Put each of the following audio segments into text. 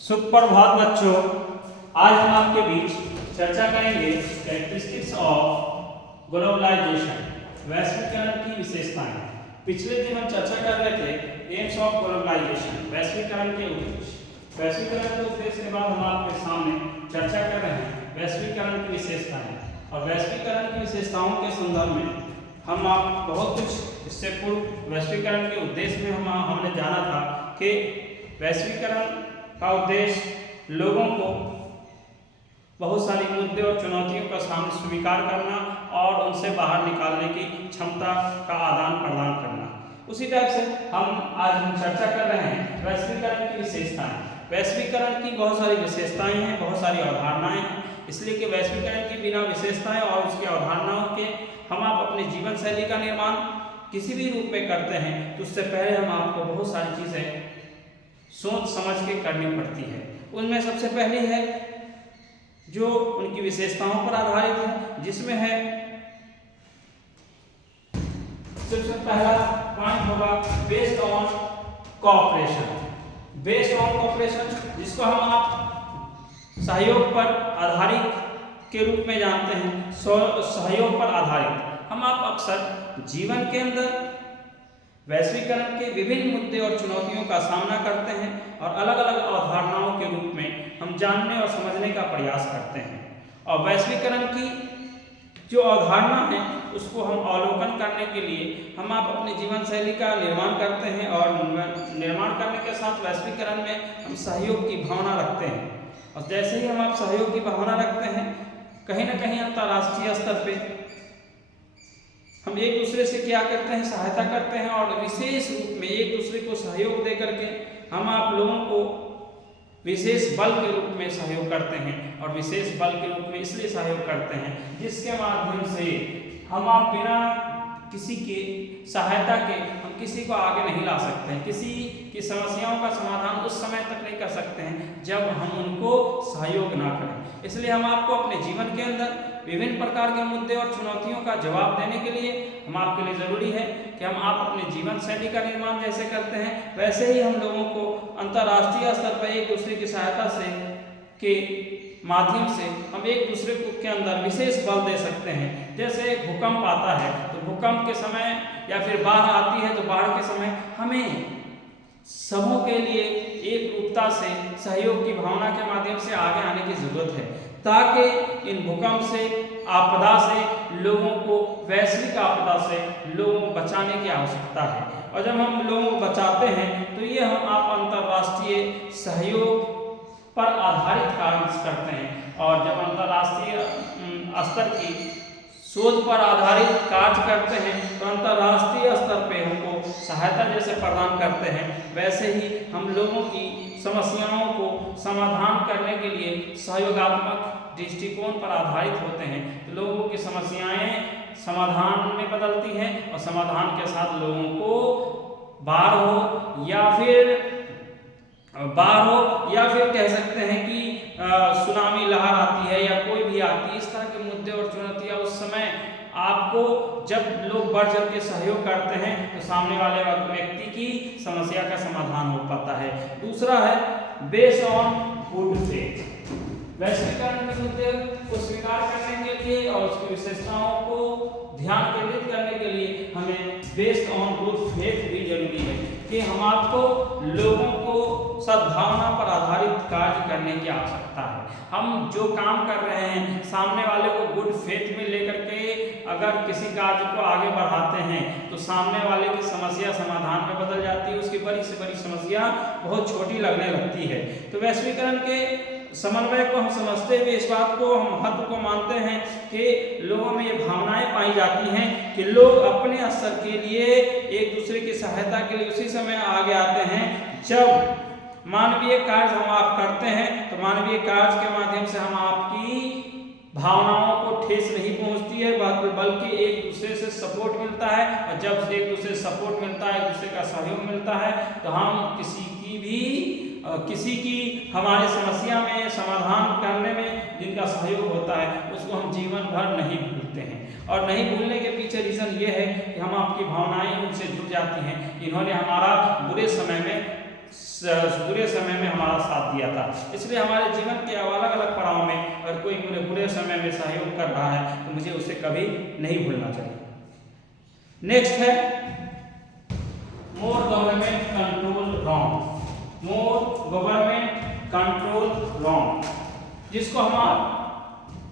सुप्रभात बच्चों, आज हम आपके बीच चर्चा करेंगे कैरेक्टरिस्टिक्स ऑफ ग्लोबलाइजेशन, वैश्वीकरण की विशेषताएं। पिछले दिन हम चर्चा कर रहे थे एम्स ऑफ ग्लोबलाइजेशन, वैश्वीकरण के उद्देश्य। वैश्वीकरण के उद्देश्य के बाद हम आपके सामने चर्चा कर रहे हैं वैश्वीकरण की विशेषताएं। और वैश्वीकरण की विशेषताओं के संदर्भ में हम आप बहुत कुछ इससे पूर्व वैश्वीकरण के उद्देश्य में हमने जाना था कि वैश्वीकरण का उद्देश्य लोगों को बहुत सारी मुद्दे और चुनौतियों का सामना स्वीकार करना और उनसे बाहर निकालने की क्षमता का आदान प्रदान करना। उसी टाइप से हम चर्चा कर रहे हैं वैश्वीकरण की विशेषताएं। वैश्वीकरण की बहुत सारी विशेषताएं हैं, बहुत सारी अवधारणाएं हैं, इसलिए कि वैश्वीकरण की बिना विशेषताएं और उसकी अवधारणाओं के हम आप अपनी जीवन शैली का निर्माण किसी भी रूप में करते हैं तो उससे पहले हम आपको बहुत सारी चीज़ें सोच समझ के करनी पड़ती है। उनमें सबसे पहली है जो उनकी विशेषताओं पर आधारित है, जिसमें है सबसे पहला पॉइंट होगा based on cooperation. Based on cooperation, जिसको हम आप सहयोग पर आधारित के रूप में जानते हैं। सहयोग पर आधारित हम आप अक्सर जीवन के अंदर वैश्वीकरण के विभिन्न मुद्दे और चुनौतियों का सामना करते हैं और अलग अलग अवधारणाओं के रूप में हम जानने और समझने का प्रयास करते हैं। और वैश्वीकरण की जो अवधारणा है उसको हम अवलोकन करने के लिए हम आप अपनी जीवन शैली का निर्माण करते हैं और निर्माण करने के साथ वैश्वीकरण में हम सहयोग की भावना रखते हैं। और जैसे ही हम आप सहयोग की भावना रखते हैं, कहीं ना कहीं अंतर्राष्ट्रीय स्तर पे हम एक दूसरे से क्या करते हैं, सहायता करते हैं और विशेष रूप में एक दूसरे को सहयोग दे करके हम आप लोगों को विशेष बल के रूप में सहयोग करते हैं। और विशेष बल के रूप में इसलिए सहयोग करते हैं जिसके माध्यम से हम आप बिना किसी के सहायता के हम किसी को आगे नहीं ला सकते हैं। किसी की समस्याओं का समाधान उस समय तक नहीं कर सकते हैं जब हम उनको सहयोग ना करें। इसलिए हम आपको अपने जीवन के अंदर विभिन्न प्रकार के मुद्दे और चुनौतियों का जवाब देने के लिए हम आपके लिए ज़रूरी है कि हम आप अपने जीवन शैली का निर्माण जैसे करते हैं वैसे ही हम लोगों को अंतर्राष्ट्रीय स्तर पर एक दूसरे की सहायता से के माध्यम से हम एक दूसरे को के अंदर विशेष बल दे सकते हैं। जैसे भूकंप आता है तो भूकंप के समय या फिर बाढ़ आती है तो बाढ़ के समय हमें सबों के लिए एक रूपता से सहयोग की भावना के माध्यम से आगे आने की जरूरत है, ताकि इन भूकंप से आपदा से लोगों को, वैश्विक आपदा से लोगों को बचाने की आवश्यकता है। और जब हम लोगों को बचाते हैं तो ये हम आप अंतर्राष्ट्रीय सहयोग पर आधारित कार्य करते हैं। और जब अंतर्राष्ट्रीय स्तर की शोध पर आधारित कार्य करते हैं तो अंतर्राष्ट्रीय स्तर पे हमको सहायता जैसे प्रदान करते हैं, वैसे ही हम लोगों की समस्याओं को समाधान करने के लिए सहयोगात्मक दृष्टिकोण पर आधारित होते हैं। तो लोगों की समस्याएं समाधान में बदलती हैं और समाधान के साथ लोगों को बाढ़ हो या फिर कह सकते हैं कि सुनामी लहर आती है या कोई भी आती है, इस तरह के मुद्दे और चुनौतियां उस समय आपको जब लोग बढ़ चढ़ के सहयोग करते हैं तो सामने वाले व्यक्ति की समस्या का समाधान हो पाता है। दूसरा है बेस्ड ऑन गुड फेथ। वैश्वीकरण के मुद्दे को स्वीकार करने के लिए और उसकी विशेषताओं को ध्यान केंद्रित करने के लिए हमें बेस्ड ऑन गुड फेथ भी जरूरी है कि हम आपको लोगों को सद्भावना पर आधारित कार्य करने की आवश्यकता है। हम जो काम कर रहे हैं सामने वाले को गुड फेथ में लेकर के अगर किसी कार्य को आगे बढ़ाते हैं तो सामने वाले की समस्या समाधान में बदल जाती है, उसकी बड़ी से बड़ी समस्या बहुत छोटी लगने लगती है। तो वैश्वीकरण के समन्वय को हम समझते हुए इस बात को हम महत्व को मानते हैं कि लोगों में ये भावनाएं पाई जाती हैं कि लोग अपने स्तर के लिए एक दूसरे की सहायता के लिए उसी समय आगे आते हैं जब मानवीय कार्य हम आप करते हैं। तो मानवीय कार्य के माध्यम से हम आपकी भावनाओं को ठेस नहीं पहुंचती है, बल्कि एक दूसरे से सपोर्ट मिलता है। और जब एक दूसरे से सपोर्ट मिलता है, एक दूसरे का सहयोग मिलता है तो हम किसी की हमारी समस्या में समाधान करने में जिनका सहयोग होता है उसको हम जीवन भर नहीं भूलते हैं। और नहीं भूलने के पीछे रीज़न ये है कि हम आपकी भावनाएं उनसे जुड़ जाती हैं। इन्होंने हमारा बुरे समय में बुरे समय में हमारा साथ दिया था। इसलिए हमारे जीवन के अलग अलग पड़ाव में अगर कोई मुझे बुरे समय में सहयोग कर रहा है तो मुझे उसे कभी नहीं भूलना चाहिए। नेक्स्ट है मोर गवर्नमेंट कंट्रोल रॉन्ग। मोर गवर्नमेंट कंट्रोल रॉन्ग, जिसको हम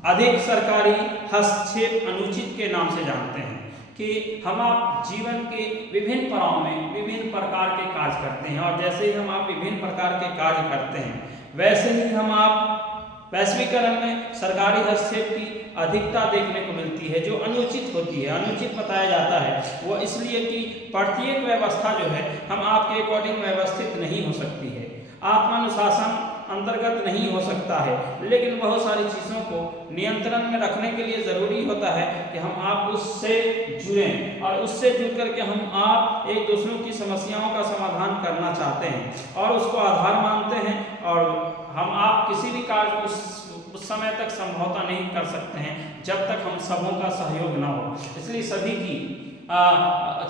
अधिक सरकारी हस्तक्षेप अनुचित के नाम से जानते हैं, कि हम आप जीवन के विभिन्न पड़ाव में विभिन्न प्रकार के कार्य करते हैं, और जैसे ही हम आप विभिन्न प्रकार के कार्य करते हैं वैसे ही हम आप वैश्वीकरण में सरकारी हस्तक्षेप की अधिकता देखने को मिलती है, जो अनुचित होती है। अनुचित बताया जाता है वो इसलिए कि प्रत्येक व्यवस्था जो है हम आपके अकॉर्डिंग व्यवस्थित नहीं हो सकती है, आत्मानुशासन अंतर्गत नहीं हो सकता है, लेकिन बहुत सारी चीज़ों को नियंत्रण में रखने के लिए ज़रूरी होता है कि हम आप उससे जुड़ें, और उससे जुड़ करके हम आप एक दूसरों की समस्याओं का समाधान करना चाहते हैं और उसको आधार मानते हैं, और हम आप किसी भी कार्य उस समय तक समझौता नहीं कर सकते हैं जब तक हम सबों का सहयोग ना हो। इसलिए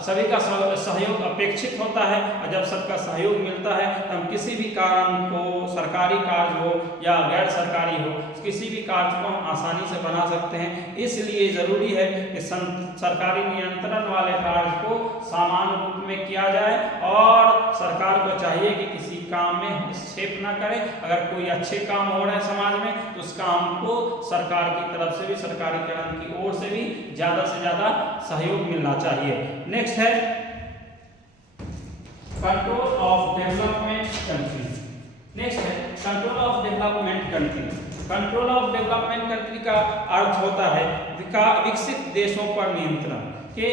सभी का सहयोग अपेक्षित होता है, और जब सबका सहयोग मिलता है तो हम किसी भी कारण को, सरकारी कार्य हो या गैर सरकारी हो, किसी भी कार्य को हम आसानी से बना सकते हैं। इसलिए ज़रूरी है कि सरकारी नियंत्रण वाले कार्य को सामान्य रूप में किया जाए, और सरकार को चाहिए कि किसी काम में हस्तक्षेप ना करे। अगर कोई अच्छे काम हो रहे हैं समाज में तो उस काम को सरकार की तरफ से भी, सरकारीकरण की ओर से भी ज़्यादा से ज़्यादा सहयोग मिलना चाहिए। नेक्स्ट है control of development country. Next है control of development country. Control of development country का अर्थ होता है विकसित देशों पर नियंत्रण। के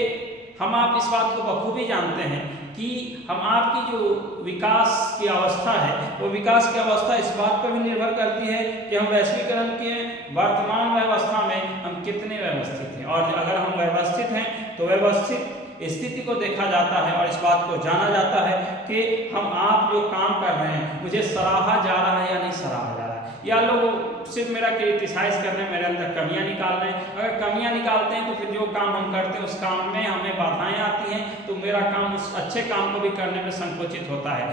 हम आप इस बात को बखूबी जानते हैं कि हम आपकी जो विकास की अवस्था है वो विकास की अवस्था इस बात पर भी निर्भर करती है कि हम वैश्वीकरण के वर्तमान व्यवस्था में हम कितने व्यवस्थित हैं, और अगर हम व्यवस्थित हैं तो व्यवस्थित स्थिति को देखा जाता है और इस बात को जाना जाता है कि हम आप जो काम कर रहे हैं मुझे सराहा जा रहा है या नहीं सराहा जा रहा है, या लोग सिर्फ मेरा क्रिटिसाइज कर रहे हैं, मेरे अंदर कमियां निकाल रहे हैं। अगर कमियां निकालते हैं तो फिर जो काम हम करते हैं उस काम में हमें बाधाएं आती हैं, तो मेरा काम उस अच्छे काम को भी करने में संकोचित होता है।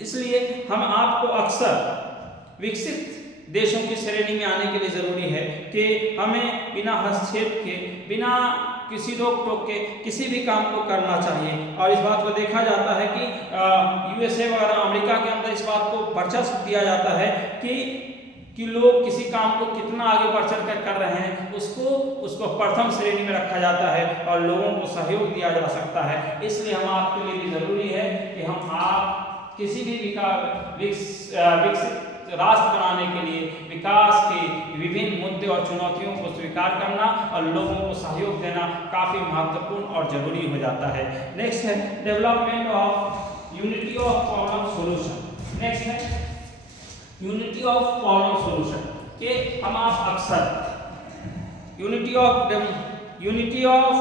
इसलिए हम आपको अक्सर विकसित देशों की श्रेणी में आने के लिए ज़रूरी है कि हमें बिना हस्तक्षेप के, बिना किसी रोक टोक के किसी भी काम को करना चाहिए। और इस बात को देखा जाता है कि यूएसए वगैरह अमेरिका के अंदर इस बात को वर्चस्व दिया जाता है कि लोग किसी काम को कितना आगे बढ़ चढ़ कर कर रहे हैं उसको प्रथम श्रेणी में रखा जाता है और लोगों को सहयोग दिया जा सकता है। इसलिए हम आपके लिए भी ज़रूरी है कि हम आप किसी भी विकसित राष्ट्र बनाने के लिए विकास के विभिन्न मुद्दे और चुनौतियों को स्वीकार करना और लोगों को सहयोग देना काफ़ी महत्वपूर्ण और जरूरी हो जाता है। नेक्स्ट है development of unity of problem solution. Next है यूनिटी ऑफ प्रॉब्लम सॉल्यूशन के हम आप अक्सर यूनिटी ऑफ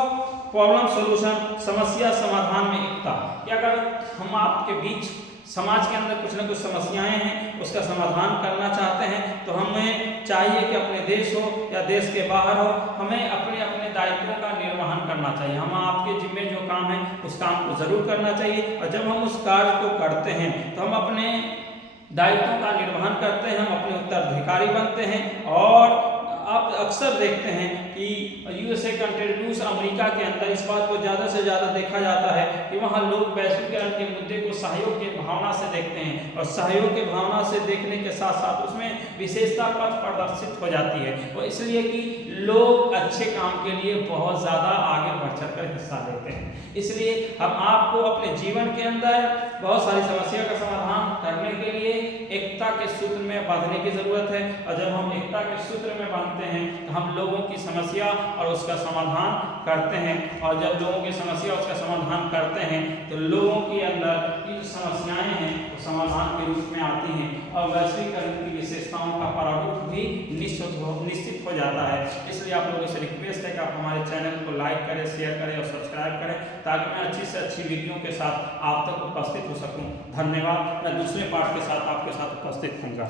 प्रॉब्लम सॉल्यूशन, समस्या समाधान में एकता, क्या अगर हम आपके बीच समाज के अंदर कुछ न कुछ समस्याएं हैं उसका समाधान करना चाहते हैं तो हमें चाहिए कि अपने देश हो या देश के बाहर हो, हमें अपने अपने दायित्वों का निर्वहन करना चाहिए। हम आपके जिम्मे जो काम है उस काम को ज़रूर करना चाहिए, और जब हम उस कार्य को करते हैं तो हम अपने दायित्वों का निर्वहन करते हैं, हम अपने उत्तराधिकारी बनते हैं। और आप अक्सर देखते हैं कि यूएसए कंट्री, रूस, अमेरिका के अंदर इस बात को ज़्यादा से ज़्यादा देखा जाता है कि वहाँ लोग वैश्वीकरण के मुद्दे को सहयोग के भावना से देखते हैं, और सहयोग के भावना से देखने के साथ साथ उसमें विशेषता पथ प्रदर्शित हो जाती है। वो इसलिए कि लोग अच्छे काम के लिए बहुत ज़्यादा आगे बढ़ चढ़ कर हिस्सा लेते हैं। इसलिए हम आपको अपने जीवन के अंदर बहुत सारी समस्या का समाधान करने के लिए एकता के सूत्र में बांधने की ज़रूरत है, और जब हम एकता के सूत्र में बांधते हैं तो हम लोगों की समस्या और उसका समाधान करते हैं, और जब लोगों की समस्या उसका समाधान करते हैं तो लोगों के अंदर की जो समस्याएं हैं वो समाधान के रूप में आती हैं, और वैश्वीकरण की विशेषताओं का प्रारूप भी निश्चित हो जाता है। इसलिए आप लोगों से रिक्वेस्ट है कि आप हमारे चैनल को लाइक करें, शेयर करें और सब्सक्राइब करें, ताकि मैं अच्छी से अच्छी वीडियो के साथ आप तक उपस्थित हो सकूं। धन्यवाद। मैं दूसरे पार्ट के साथ आपके साथ उपस्थित होऊंगा।